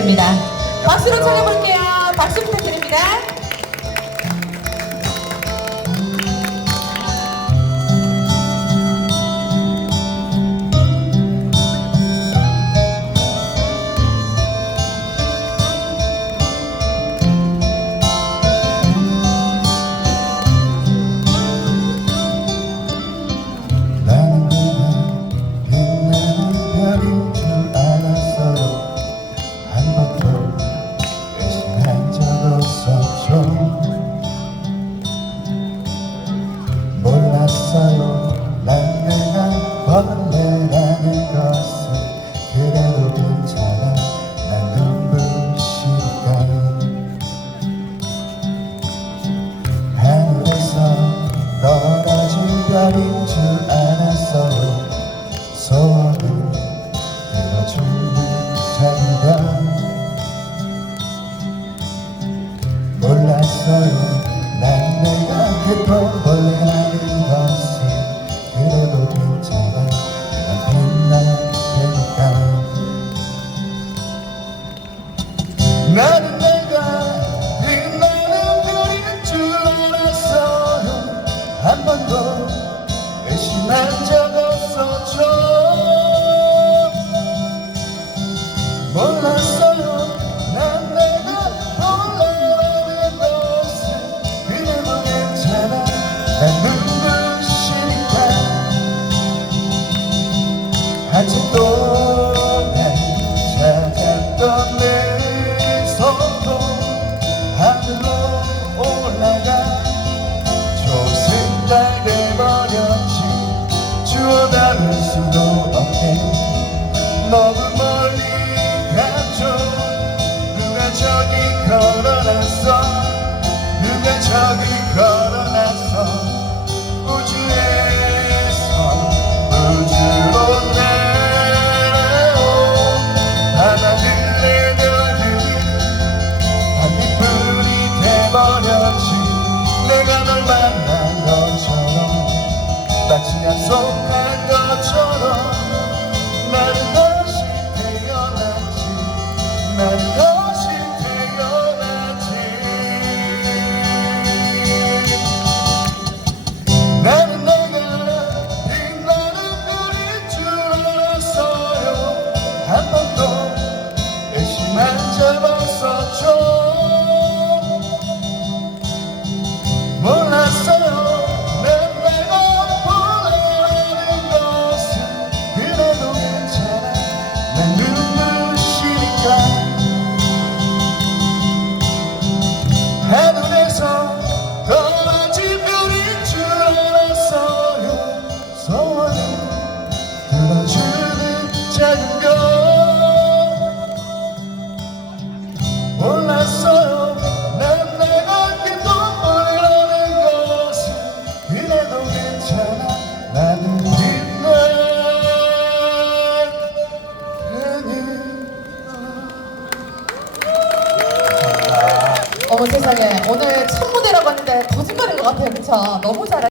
입니다. 박수로 청해볼게요. 박수 부탁드립니다. 벌레라는 것을 그래도 괜찮아. 난 눈부시니까 하늘에서 떨어진 별인 줄 알았어요 소원을 들어주는 자리가 몰랐어요 나는 내가 빛나는 별인 줄 알았어요 한 번도 의심한 적 없었죠. 몰랐 저기 걸어놨어 우주에서 우주로 내려온 하나들의 별들이 반딧불이 돼버렸지. 내가 널 만난 것처럼 마치 약속한 것처럼 나는 다시 태어났지. 나는 세상에 오늘 첫 무대라고 했는데 거짓말인 것 같아요. 그쵸? 너무 잘하